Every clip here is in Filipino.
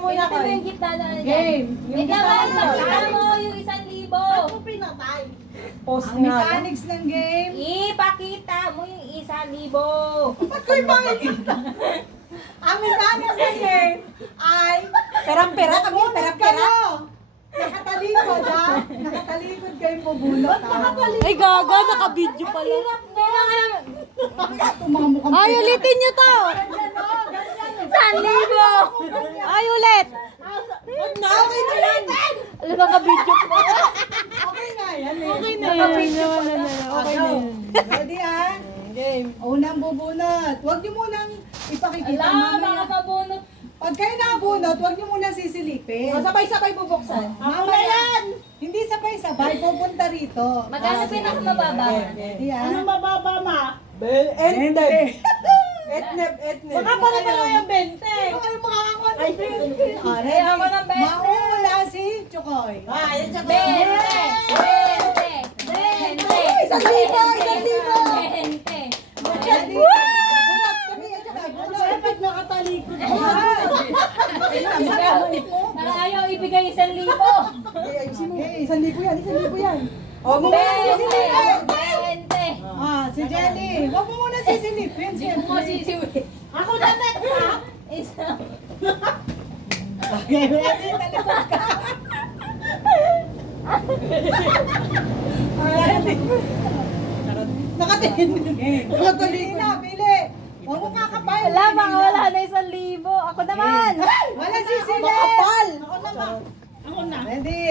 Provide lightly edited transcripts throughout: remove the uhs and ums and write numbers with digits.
muna Pinatay mo kayo. yung gitna na dyan. Game. May kamay, pakita mo yung 1,000. Ba't mo pinatay? Post Ang nga. mechanics ng game. Ipakita mo yung 1,000. Ba't ko ipakikita? Ang mechanics ng game ay Perang-pera kami, bubunot perang-pera. kayo. Nakatalikod ha? Nakatalikod kayo bubunot. Ba't nakatalikod? Ay, gaga, naka-video pala. Itong mga mukhang Ay, ulitin nyo to. Ganyan o, ganyan. 1,000. Ay, ulit. Huwag na, okay na yan. Alam, naka-video pa. Okay na yan eh. Okay na yan. Okay na yan. Okay na yan. Ready ha? Game. Unang bubunot. Huwag niyo munang ipakikita Ala, mga mamaya. mabunot. Pag kayo nakabunot, huwag niyo munang sisilipin. Sabay-sabay bubuksan. Mamaya, hindi sabay-sabay, pupunta rito. Magkano pinakamababa? Ready ha? Ano mababa, ma? Ente. Etneb. Baka pala pala yung 20. Baka kayo makakakuha Ay, ng 20. Ah, Kaya ako ready? ng 20. Mauna si Chokoy. Ah, yun siya. 20. 20. 1,000, 1,000. 20. Ready? Bunot kami at saka bunot. Pag nakatalikod. Ayaw ibigay 1,000. Okay, 1,000 yan, 1,000 yan. O, mo 20. 20. Ah, si Jenny. Huwag mo muna sisilipin. Hindi mo sisiwi. Ako na next, ha? Isa. Okay, ready? Talikod ka. Ready? Nakatingin. Nakatingin na, pili. Huwag mo kakapal. Wala, mga wala na 1,000. Ako naman. Walang sisilip. Makapal. Ako na, ma. Ako na. Ready?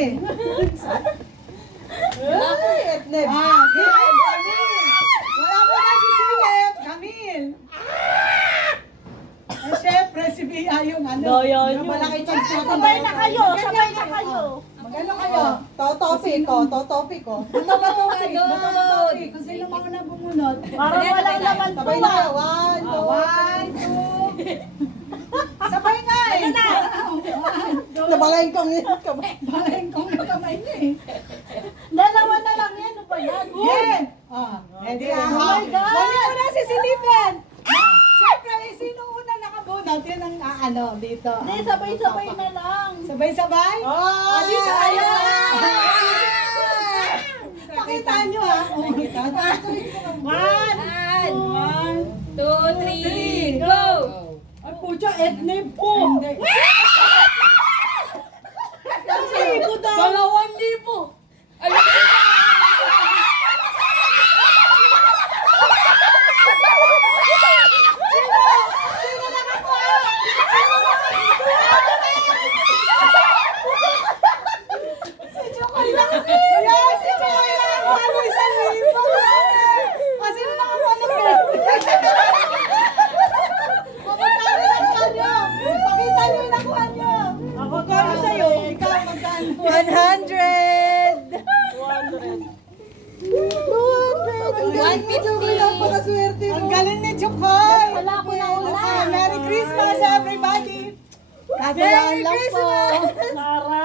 Etneb. Ah, game. Camille. Wala mo na sisilip. Camille. Eh, syempre, si Bea yung ano. Daya nyo. Malaki chance na Sabay na kayo. Sabay na kayo. Magkano kayo? Totopic ko. Totopic ko. Ano ba topic? Baka topic. Kung sino mauna bumunot. Parang walang laman Sabay to, na. ah. 1, 2. Sabay nga eh. Nabalayin kong yun. Kamay. Balayin kong yung kamay niya eh. Dalawa na lang yan. Ano ba yan? Game! Ah, ready ah. Oh my God! Huwag niyo muna sisilipin. Siyempre, sino una nakabunot? Yun ang ano dito. Hindi, sabay-sabay na lang. Sabay-sabay? Oh! Dito tayo. Pakita nyo ah. Oh, pakita. One. 1, 2, 3, go! Ay, pucha, etnib po. Hindi. 1,000 daw. 2,000. Sino nakakuha? Si Chokoy lang. Yes, si Chokoy lang. Ano, 1,000. Ah, sino nakakuha ng Magkano nakuha nyo? Pakita nyo yung nakuha nyo. Ako kano sa'yo? Ikaw, magkano? 100. 150. Napakaswerte mo. Ang galing ni Chokoy. Wala ko na una. Okay, Merry Christmas everybody. Katuwaan lang po. Tara.